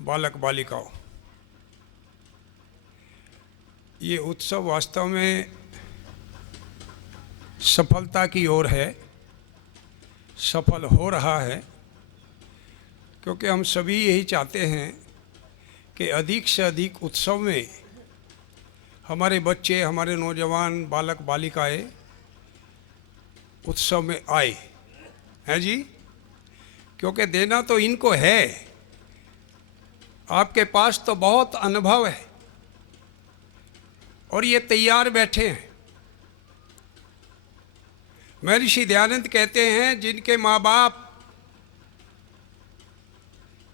बालक बालिकाओं, ये उत्सव वास्तव में सफलता की ओर है, सफल हो रहा है, क्योंकि हम सभी यही चाहते हैं कि अधिक से अधिक उत्सव में हमारे बच्चे, हमारे नौजवान, बालक बालिकाएं उत्सव में आए हैं जी। क्योंकि देना तो इनको है, आपके पास तो बहुत अनुभव है और ये तैयार बैठे हैं। महर्षि दयानंद कहते हैं, जिनके माँ बाप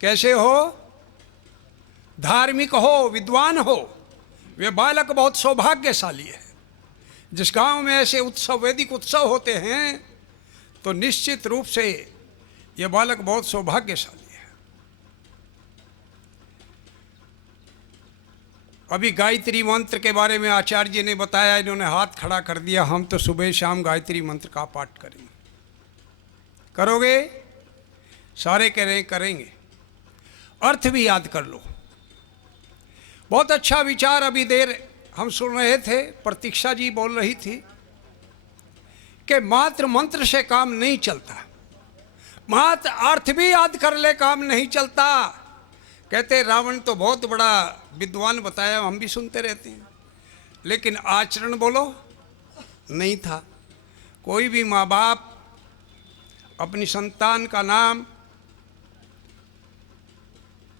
कैसे हो, धार्मिक हो, विद्वान हो, वे बालक बहुत सौभाग्यशाली है। जिस गांव में ऐसे उत्सव, वैदिक उत्सव होते हैं, तो निश्चित रूप से ये बालक बहुत सौभाग्यशाली है। अभी गायत्री मंत्र के बारे में आचार्य जी ने बताया, इन्होंने हाथ खड़ा कर दिया। हम तो सुबह शाम गायत्री मंत्र का पाठ करेंगे। करोगे? सारे कह रहे हैं करेंगे। अर्थ भी याद कर लो। बहुत अच्छा विचार अभी देर हम सुन रहे थे, प्रतीक्षा जी बोल रही थी कि मात्र मंत्र से काम नहीं चलता, मात्र अर्थ भी याद कर ले काम नहीं चलता। कहते रावण तो बहुत बड़ा विद्वान बताया, हम भी सुनते रहते हैं, लेकिन आचरण बोलो नहीं था। कोई भी माँ बाप अपनी संतान का नाम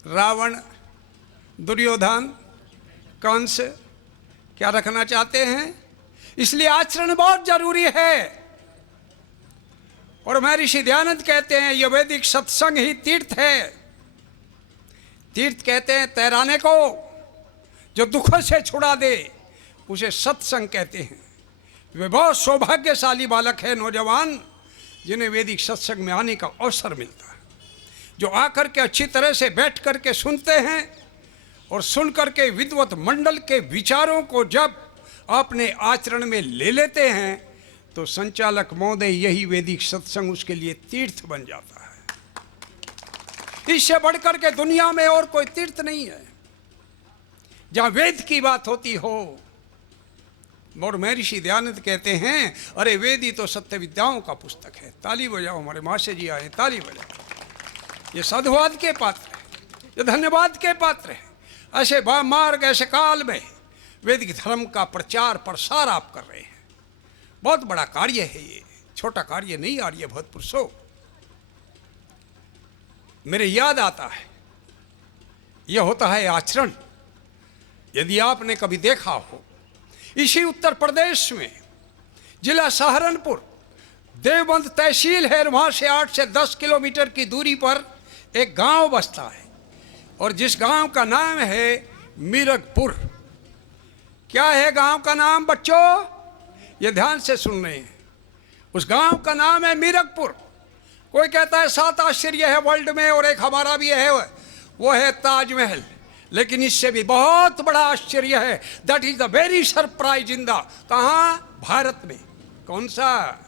रावण, दुर्योधन, कंस क्या रखना चाहते हैं, इसलिए आचरण बहुत जरूरी है। और महर्षि दयानंद कहते हैं, यह वैदिक सत्संग ही तीर्थ है। तीर्थ कहते हैं तैराने को, जो दुखों से छुड़ा दे, उसे सत्संग कहते हैं। वे बहुत सौभाग्यशाली बालक है, नौजवान, जिन्हें वैदिक सत्संग में आने का अवसर मिलता है, जो आकर के अच्छी तरह से बैठ करके सुनते हैं और सुन करके विद्वत मंडल के विचारों को जब अपने आचरण में ले लेते हैं, तो संचालक महोदय, यही वैदिक सत्संग उसके लिए तीर्थ बन जाता है। इससे बढ़कर के दुनिया में और कोई तीर्थ नहीं है जहां वेद की बात होती हो। और महर्षि दयानंद कहते हैं, अरे वेद ही तो सत्य विद्याओं का पुस्तक है। ताली बजाओ, हमारे मासे जी आए, ताली बजाओ। ये साधुवाद के पात्र है, ये धन्यवाद के पात्र है। ऐसे मार्ग, ऐसे काल में वैदिक धर्म का प्रचार प्रसार आप कर रहे हैं। बहुत बड़ा कार्य है ये, छोटा कार्य नहीं। आर्य भक्त पुरुषों, मेरे याद आता है, यह होता है आचरण। यदि आपने कभी देखा हो, इसी उत्तर प्रदेश में जिला सहारनपुर देवबंद तहसील है, वहां से 8 से 10 किलोमीटर की दूरी पर एक गांव बसता है, और जिस गांव का नाम है मीरगपुर। क्या है गांव का नाम बच्चों? ये ध्यान से सुन रहे हैं। उस गांव का नाम है मीरगपुर। कोई कहता है 7 आश्चर्य है वर्ल्ड में, और एक हमारा भी है, वो है ताजमहल। लेकिन इससे भी बहुत बड़ा आश्चर्य है, that is the very surprise in the, कहाँ? भारत में। कौन सा?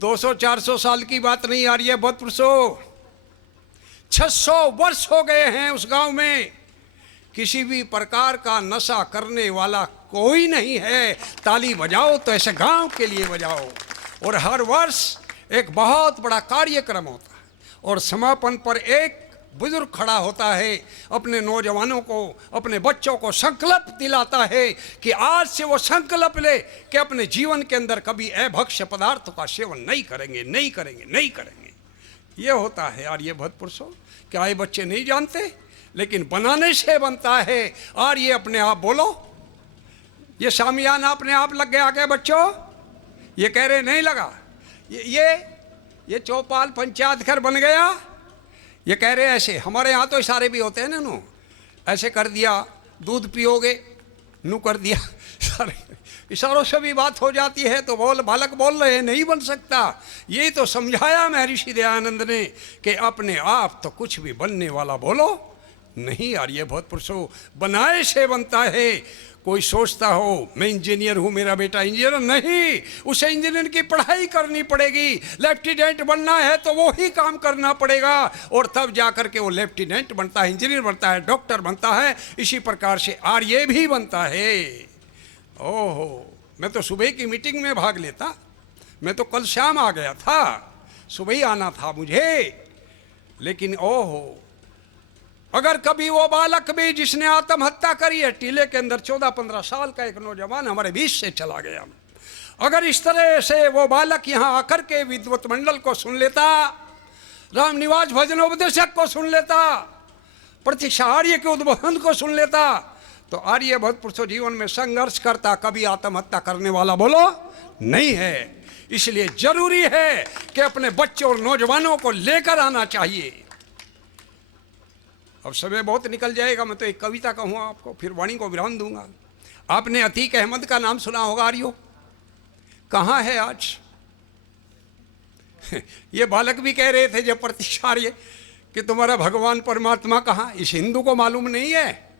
200-400 साल की बात नहीं आ रही है बहुत पुरुषों, 600 वर्ष हो गए हैं उस गांव में। किसी भी प्रकार का नशा करने वाला कोई नहीं है। ताली बजाओ तो ऐसे गांव के लिए बजाओ। और हर वर्ष एक बहुत बड़ा कार्यक्रम होता है, और समापन पर एक बुजुर्ग खड़ा होता है, अपने नौजवानों को, अपने बच्चों को संकल्प दिलाता है कि आज से वो संकल्प ले कि अपने जीवन के अंदर कभी अभक्ष्य पदार्थों का सेवन नहीं करेंगे, नहीं करेंगे, नहीं करेंगे। ये होता है आर्य भक्त पुरुषों। क्या ये बच्चे नहीं जानते? लेकिन बनाने से बनता है। और ये अपने आप बोलो, ये शामियाना अपने आप लग गया क्या बच्चों? ये कह रहे नहीं लगा। ये चौपाल पंचायत घर बन गया। ये कह रहे ऐसे, हमारे यहाँ तो इशारे भी होते हैं ना, नो ऐसे कर दिया, दूध पियोगे, नू कर दिया, सारे इशारों से भी बात हो जाती है। तो बोल, बालक बोल रहे हैं, नहीं बन सकता। यही तो समझाया महर्षि दयानंद ने कि अपने आप तो कुछ भी बनने वाला बोलो, नहीं आर्यभट्ट पुरुषों, बनाए से बनता है। कोई सोचता हो मैं इंजीनियर हूं, मेरा बेटा इंजीनियर, नहीं, उसे इंजीनियर की पढ़ाई करनी पड़ेगी। लेफ्टिनेंट बनना है तो वो ही काम करना पड़ेगा, और तब जाकर के वो लेफ्टिनेंट बनता है, इंजीनियर बनता है, डॉक्टर बनता है। इसी प्रकार से आर्य भी बनता है। ओहो, मैं तो सुबह की मीटिंग में भाग लेता, मैं तो कल शाम आ गया था, सुबह ही आना था मुझे। लेकिन ओहो, अगर कभी वो बालक भी जिसने आत्महत्या करी है, टीले के अंदर 14-15 साल का एक नौजवान हमारे बीच से चला गया, अगर इस तरह से वो बालक यहाँ आकर के विद्वत मंडल को सुन लेता, रामनिवास भजनोपदेशक को सुन लेता, प्रतीक्षा आर्य के उद्बोधन को सुन लेता, तो आर्यभट्ट पुरुषों जीवन में संघर्ष करता, कभी आत्महत्या करने वाला बोलो नहीं है। इसलिए जरूरी है कि अपने बच्चों और नौजवानों को लेकर आना चाहिए। अब समय बहुत निकल जाएगा, मैं तो एक कविता कहूँगा आपको, फिर वाणी को विराम दूंगा। आपने अतीक अहमद का नाम सुना होगा आर्यो, कहाँ है आज? ये बालक भी कह रहे थे जब प्रतीक्षार्य कि तुम्हारा भगवान परमात्मा कहाँ, इस हिंदू को मालूम नहीं है।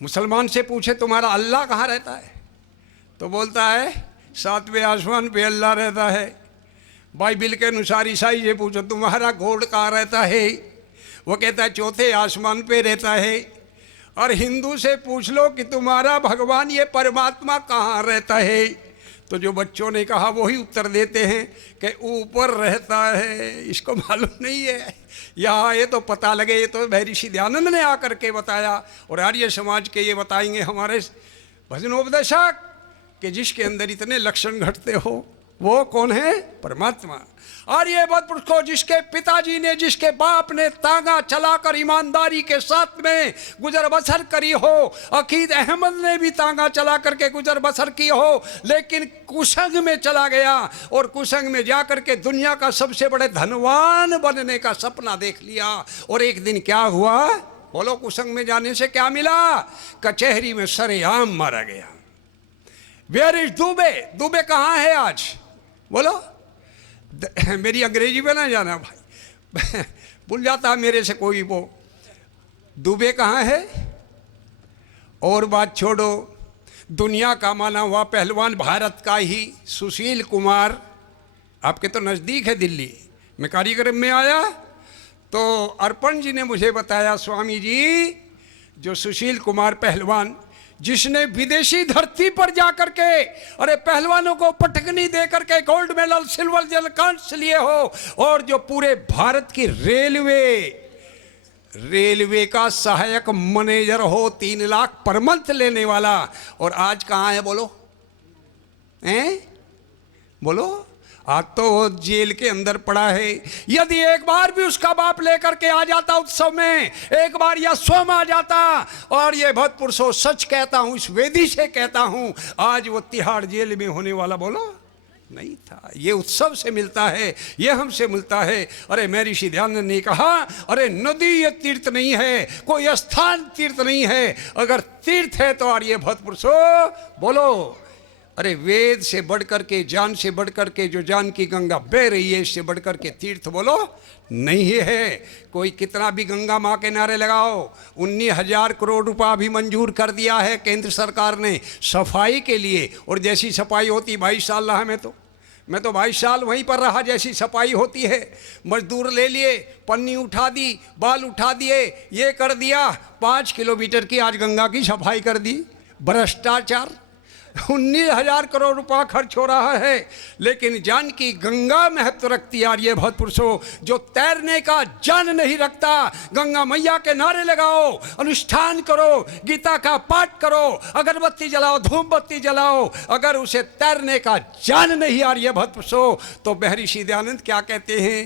मुसलमान से पूछे तुम्हारा अल्लाह कहाँ रहता है, तो बोलता है 7वें आसमान पे अल्लाह रहता है। बाइबिल के अनुसार ईसाई से पूछो तुम्हारा गॉड कहाँ रहता है, वो कहता है 4थे आसमान पे रहता है। और हिंदू से पूछ लो कि तुम्हारा भगवान ये परमात्मा कहाँ रहता है, तो जो बच्चों ने कहा वही उत्तर देते हैं कि ऊपर रहता है। इसको मालूम नहीं है, यहाँ ये तो पता लगे, ये तो महर्षि दयानंद ने आकर के बताया, और आर्य समाज के ये बताएंगे हमारे भजनोपदेशक कि जिसके अंदर इतने लक्षण घटते हो वो कौन है? परमात्मा। आर्यभट्ट पुरुष को जिसके पिताजी ने, जिसके बाप ने तांगा चलाकर ईमानदारी के साथ में गुजर बसर करी हो, अकीद अहमद ने भी तांगा चला करके गुजर बसर की हो, लेकिन कुसंग में चला गया और कुसंग में जाकर के दुनिया का सबसे बड़े धनवान बनने का सपना देख लिया। और एक दिन क्या हुआ बोलो? कुसंग में जाने से क्या मिला? कचहरी में सरेआम मारा गया। Where is Dubey? दुबे कहाँ है आज बोलो? मेरी अंग्रेजी में ना जाना भाई, भूल जाता मेरे से कोई वो। दुबे कहाँ है? और बात छोड़ो, दुनिया का माना हुआ पहलवान भारत का ही सुशील कुमार, आपके तो नज़दीक है दिल्ली, मैं कार्यक्रम में आया तो अर्पण जी ने मुझे बताया, स्वामी जी जो सुशील कुमार पहलवान जिसने विदेशी धरती पर जाकर के अरे पहलवानों को पटकनी दे करके गोल्ड मेडल सिल्वर मेडल कांस्य लिए हो, और जो पूरे भारत की रेलवे का सहायक मैनेजर हो, 3 लाख पर मंथ लेने वाला, और आज कहाँ है बोलो? हैं बोलो? आज तो जेल के अंदर पड़ा है। यदि एक बार भी उसका बाप लेकर के आ जाता उत्सव में, एक बार या स्वयं आ जाता, और ये भक्त पुरुषों सच कहता हूं, इस वेदी से कहता हूं, आज वो तिहाड़ जेल में होने वाला बोलो नहीं था। ये उत्सव से मिलता है, ये हमसे मिलता है। अरे महर्षि दयानंद ने कहा, अरे नदी ये तीर्थ नहीं है, कोई स्थान तीर्थ नहीं है, अगर तीर्थ है तो आर्य भक्त पुरुषों बोलो, अरे वेद से बढ़कर के, जान से बढ़कर के जो जान की गंगा बह रही है, इससे बढ़कर के तीर्थ बोलो नहीं है। कोई कितना भी गंगा माँ के नारे लगाओ, 19,000 करोड़ रुपया भी मंजूर कर दिया है केंद्र सरकार ने सफाई के लिए, और जैसी सफाई होती 22 साल रहा मैं तो 22 साल वहीं पर रहा, जैसी सफाई होती है, मजदूर ले लिए, पन्नी उठा दी, बाल उठा दिए, ये कर दिया, 5 किलोमीटर की आज गंगा की सफाई कर दी। भ्रष्टाचार, 19,000 करोड़ रुपया खर्च हो रहा है, लेकिन जान की गंगा महत्व रखती आ रही है। भक्त पुरुषों जो तैरने का जान नहीं रखता, गंगा मैया के नारे लगाओ, अनुष्ठान करो, गीता का पाठ करो, अगरबत्ती जलाओ, धूमबत्ती जलाओ, अगर उसे तैरने का जान नहीं आ रही है भक्त पुरुषों, तो महर्षि दयानंद क्या कहते हैं?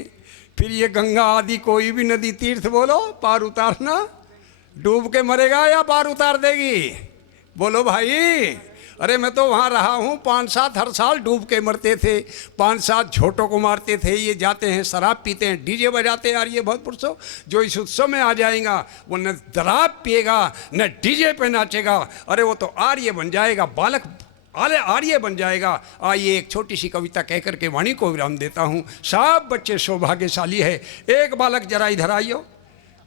फिर ये गंगा आदि कोई भी नदी तीर्थ बोलो, पार उतारना, डूब के मरेगा या पार उतार देगी बोलो भाई? अरे मैं तो वहाँ रहा हूँ, 5-7 हर साल डूब के मरते थे, 5-7 झोटों को मारते थे। ये जाते हैं शराब पीते हैं, डीजे बजाते हैं। यार ये बहुत पुरुषों जो इस उत्सव में आ जाएगा वो न शराब पिएगा न डीजे पे नाचेगा, अरे वो तो आर्य बन जाएगा, बालक आर्य बन जाएगा। आइए एक छोटी सी कविता कह करके वाणी को विराम देता हूँ। सब बच्चे सौभाग्यशाली है। एक बालक जरा इधर आइयो,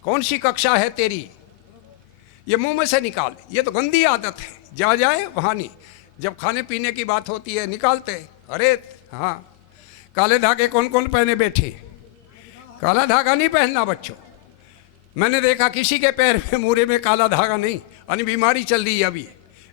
कौन सी कक्षा है तेरी, ये मुंह में से निकाल, ये तो गंदी आदत है, जा जाए वहाँ नहीं। जब खाने पीने की बात होती है निकालते, अरे हाँ, काले धागे कौन कौन पहने बैठे, काला धागा नहीं पहनना बच्चों। मैंने देखा किसी के पैर में मूरे में काला धागा नहीं, यानी बीमारी चल रही है अभी।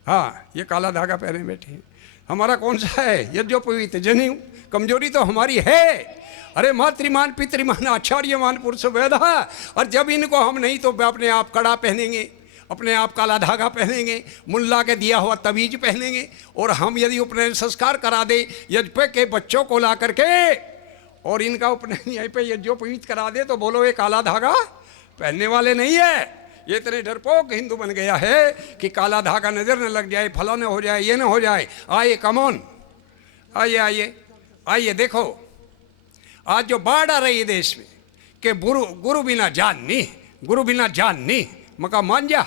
हाँ, ये काला धागा पहने बैठे हैं। हमारा कौन सा है, यज्ञोपवीत जनेऊ, कमजोरी तो हमारी है। अरे मातृमान पितृमान आचार्यमान पुरुष वेदा, और जब इनको हम नहीं तो अपने आप कड़ा पहनेंगे, अपने आप काला धागा पहनेंगे, मुल्ला के दिया हुआ तवीज पहनेंगे। और हम यदि उपनयन संस्कार करा दे यज्ञ के बच्चों को ला करके और इनका उपनयन यहीं पे यज्ञोपवीत करा दे, तो बोलो ये काला धागा पहनने वाले नहीं है। ये इतने डरपोक हिंदू बन गया है कि काला धागा नजर न लग जाए, फला न हो जाए, ये न हो जाए। आइए कमोन, आइए आइए आइए, देखो आज जो बाढ़ आ रही है देश में कि गुरु बिना जान नहीं, गुरु बिना जान नहीं, मका मान जा।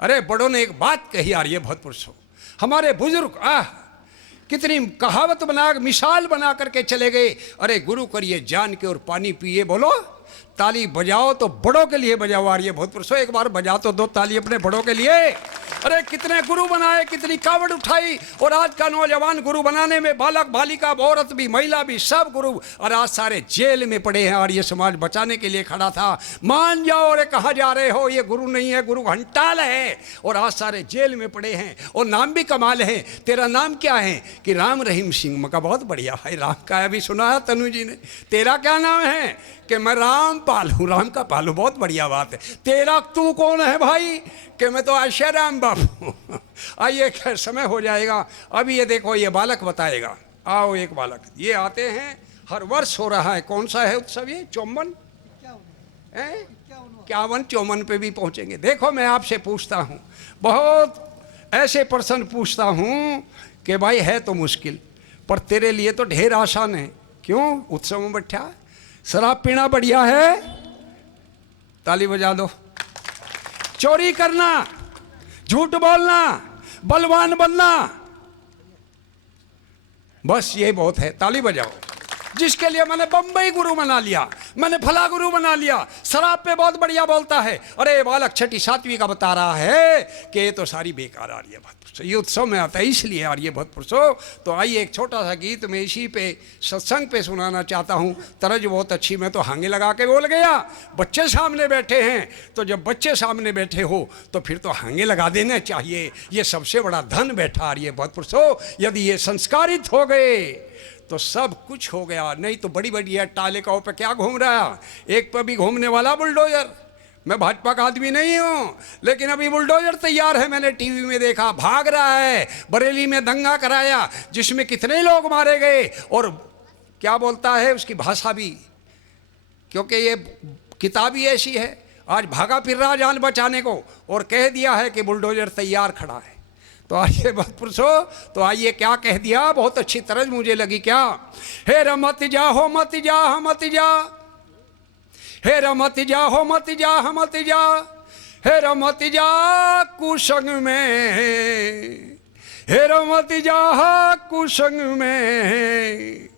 अरे बड़ों ने एक बात कही यार, ये बहुत पुरुषों, हमारे बुजुर्ग कितनी कहावत बना, मिसाल बना करके चले गए। अरे गुरु करिए जान के और पानी पिए, बोलो ताली बजाओ तो बड़ों के लिए बजाओ। यार ये बहुत पुरुषों, एक बार बजा तो दो ताली अपने बड़ों के लिए। अरे कितने गुरु बनाए, कितनी कावड़ उठाई, और आज का नौजवान गुरु बनाने में बालक बालिका औरत भी महिला भी सब गुरु, और आज सारे जेल में पड़े हैं। और ये समाज बचाने के लिए खड़ा था, मान जाओ। अरे कहाँ जा रहे हो, ये गुरु नहीं है, गुरु घंटाल है, और आज सारे जेल में पड़े हैं। और नाम भी कमाल है, तेरा नाम क्या है कि राम रहीम सिंह। मका बहुत बढ़िया भाई, राम का अभी सुना है तनु जी ने। तेरा क्या नाम है कि मैं राम पाल हूँ, राम का पालू, बहुत बढ़िया बात है। तेरा तू कौन है भाई कि मैं तो आशाराम बाबू। आइए खैर समय हो जाएगा, अभी ये देखो ये बालक बताएगा। आओ एक बालक, ये आते हैं, हर वर्ष हो रहा है। कौन सा है उत्सव ये, 51 पे भी पहुँचेंगे। देखो मैं आपसे पूछता हूँ, बहुत ऐसे प्रश्न पूछता हूँ कि भाई है तो मुश्किल, पर तेरे लिए तो ढेर आसान है। क्यों, उत्सव में बैठा, शराब पीना बढ़िया है, ताली बजा दो। चोरी करना, झूठ बोलना, बलवान बनना, बस ये बहुत है, ताली बजाओ। जिसके लिए मैंने बम्बई गुरु बना लिया, मैंने फला गुरु बना लिया, शराब पे बहुत बढ़िया बोलता है। अरे बालक 6ठी 7वीं का बता रहा है कि ये तो सारी बेकार आ रही है। बहुत पुरुषों, ये उत्सव में आता है इसलिए आ रही है। बहुत पुरुषों, तो आइए एक छोटा सा गीत मैं इसी पे सत्संग पे सुनाना चाहता हूँ। तरज बहुत अच्छी, मैं तो हांगे लगा के बोल गया। बच्चे सामने बैठे हैं, तो जब बच्चे सामने बैठे हो तो फिर तो हांगे लगा देना चाहिए। ये सबसे बड़ा धन बैठा आ रही है। बहुत पुरुषों, यदि ये संस्कारित हो गए तो सब कुछ हो गया, नहीं तो बड़ी बड़ी अट्टालिकाओं पे क्या घूम रहा, एक पे भी घूमने वाला बुलडोजर। मैं भाजपा का आदमी नहीं हूँ, लेकिन अभी बुलडोजर तैयार है, मैंने टीवी में देखा, भाग रहा है। बरेली में दंगा कराया जिसमें कितने लोग मारे गए, और क्या बोलता है उसकी भाषा भी, क्योंकि ये किताब ही ऐसी है। आज भागा फिर रहा जान बचाने को, और कह दिया है कि बुलडोजर तैयार खड़ा है। तो आइए बहुत पुरुषों, तो आइए क्या कह दिया, बहुत अच्छी तरह मुझे लगी। क्या, हे रमत जा हो मत जा, मत जा, हे रमत जा हो मत जा, मत जा, हे रमत जा कुसंग में, हे रमत जा कुसंग में।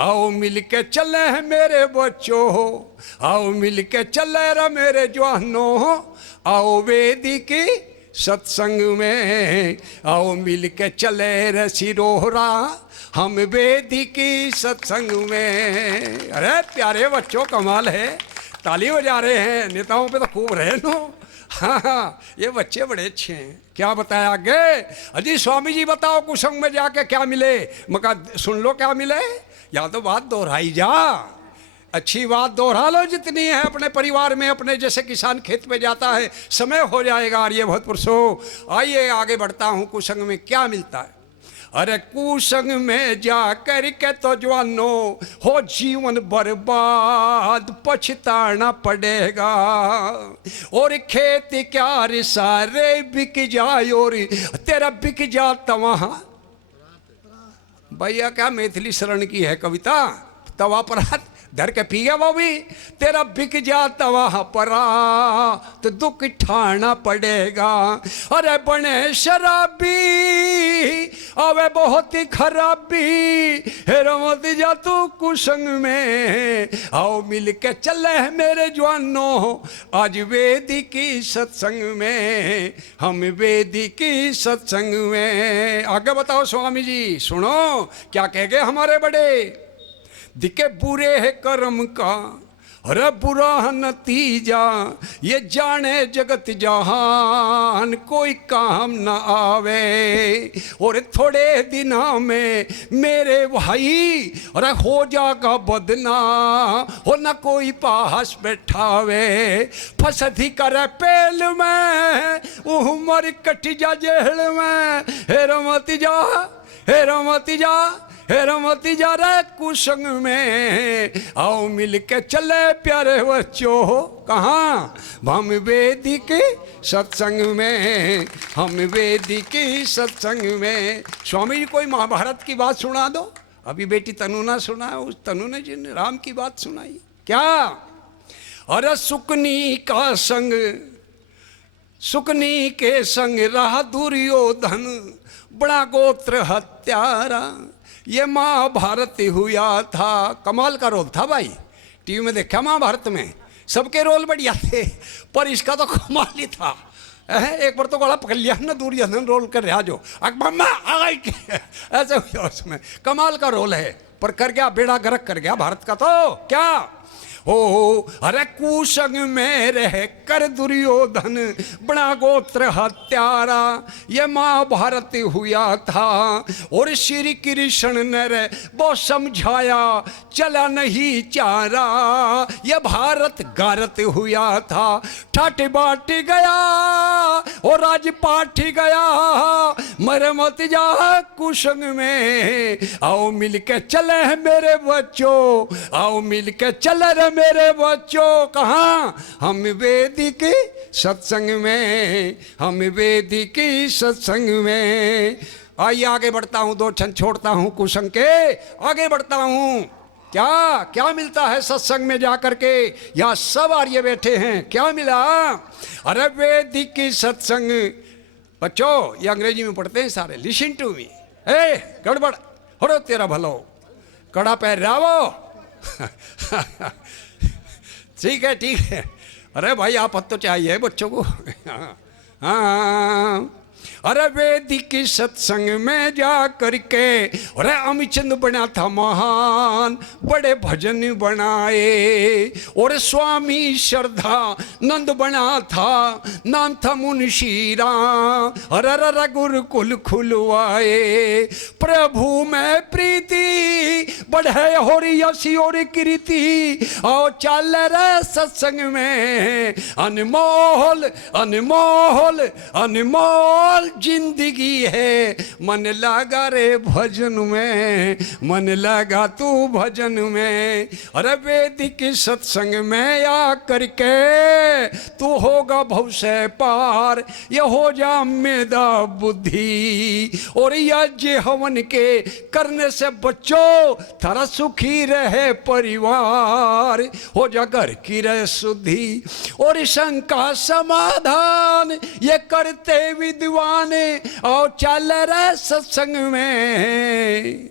आओ मिल के चले हैं मेरे बच्चों, आओ मिल के चले रे मेरे जवानों, आओ वेदी की सत्संग में, आओ मिल के चले रे सिरोहरा हम वेदी की सत्संग में। अरे प्यारे बच्चों, कमाल है, ताली बजा रहे हैं। नेताओं पे तो खूब रहे नो। हाँ, ये बच्चे बड़े अच्छे हैं। क्या बताया आगे, अजी स्वामी जी बताओ कुसंग में जाके क्या मिले। मका सुन लो क्या मिले, या तो बात दोहराई जा, अच्छी बात दोहरा लो जितनी है अपने परिवार में। अपने जैसे किसान खेत पे जाता है, समय हो जाएगा। और ये बहुत पुरुषों, आइए आगे बढ़ता हूँ। कुसंग में क्या मिलता है, अरे कुसंग में जा कर के तो जवानो हो जीवन बर्बाद, पछताना पड़ेगा। और खेत क्या सारे बिक जाए, और तेरा बिक जाता वहाँ। भैया क्या मैथिली शरण की है कविता, तवा पर हाथ धर के पी गया वो भी, तेरा बिक जाता वहां परा तो दुख ठाना पड़ेगा। अरे बने शराबी अवे बहुत ही खराबी, हेरो मत जा तू कुसंग में, आओ मिल के चले मेरे जवानों आज वेदी की सत्संग में, हम वेदी की सत्संग में। आगे बताओ स्वामी जी, सुनो क्या कह गए हमारे बड़े, दिखे बुरे है कर्म का अरे बुरा नतीजा, ये जाने जगत जहान कोई काम न आवे, और थोड़े दिनों में मेरे भाई अरे हो जागा बदना, हो न कोई पास बैठावे, फसदी करे पेल में उमर कट जा जेल में, हेरो मत जा हेरो मत जा हेरो मत जा रे कुसंग में, आओ मिल के चले प्यारे बच्चों कहाँ, हम वेदी के सत्संग में, हम वेदी के सत्संग में। स्वामी जी कोई महाभारत की बात सुना दो। अभी बेटी तनु ना सुना, उस तनु ने जिन राम की बात सुनाई क्या, अरे सुकनी का संग, सुकनी के संग रहा दुर्योधन बड़ा गोत्र हत्यारा, ये महाभारत हुआ था। कमाल का रोल था भाई, टीवी में देखा महाभारत में, सबके रोल बढ़िया थे पर इसका तो कमाल ही था। एक बार तो गला पकड़ लिया ना दुर्योधन रोल कर रहा जो ऐसे हुआ उसमें, कमाल का रोल है पर कर गया बेड़ा गर्क कर गया भारत का। तो क्या हो अरे कुसंग में रह कर दुर्योधन बड़ा गोत्र हत्यारा, ये महाभारत हुआ था, और श्री कृष्ण ने रे वो समझाया चला नहीं चारा, ये भारत गारत हुआ था, ठाट बाट गया और राज पाठ गया, मर मत जा कुसंग में, आओ मिल के चले मेरे बच्चों, आओ मिल के चले रे मेरे बच्चों कहाँ, हम वेदी के सत्संग में, हम वेदी की सत्संग में। आइए आगे बढ़ता हूँ, दो क्षण छोड़ता हूँ कुसंग के, आगे बढ़ता हूँ। क्या क्या मिलता है सत्संग में जाकर के, यहाँ सब आर्य बैठे हैं, क्या मिला, अरे वेदी की सत्संग। बच्चों ये अंग्रेजी में पढ़ते हैं सारे, लिसन टू मी, ए गड़बड़ हो तेरा भलो, कड़ा पैर रावो ठीक है, अरे भाई आप तो चाहिए बच्चों को हाँ। अरे वेदी की सत्संग में जा करके अरे अमिचंद बना था महान, बड़े भजन बनाए, और स्वामी श्रद्धा नंद बना था, नाम था मुंशीरा, अरे गुरुकुल खुलवाए, प्रभु में प्रीति बढ़े हो रही यसी और कीर्ति, आओ चल रे सत्संग में, अनमोल अनमोल अनमोल जिंदगी है, मन लगा रे भजन में, मन लगा तू भजन में, अरे वेदिक सत्संग में आ करके तू होगा भव से पार, ये हो जा मेदा बुद्धि, और यज्ञ हवन के करने से बच्चों थारा सुखी रहे परिवार, हो जा घर की रहे शुद्धि, और शंका समाधान ये करते विद्वान, और चल रहे सत्संग में,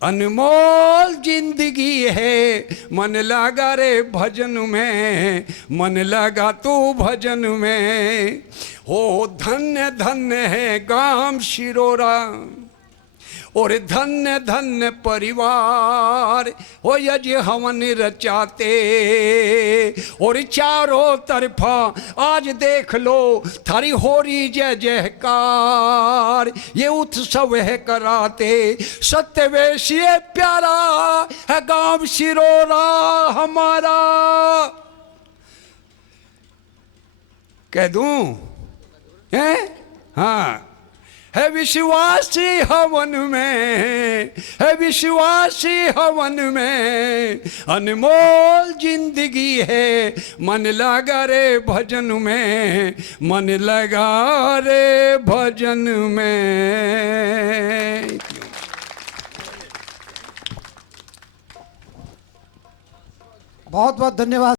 अनमोल जिंदगी है, मन लगा रे भजन में, मन लगा तू भजन में, हो धन्य धन्य है गांव शिरोरा, और धन्य धन्य परिवार, हो यज्ञ हवन रचाते, और चारों तरफा आज देख लो थारी होरी जय जयकार, ये उत्सव है कराते, सत्यवेश ये प्यारा है गांव शिरोरा हमारा। कह दूं है हाँ, है विश्वासी हवन में, है विश्वासी हवन में, अनमोल जिंदगी है, मन लगा रे भजन में, मन लगा रे भजन में। बहुत बहुत धन्यवाद।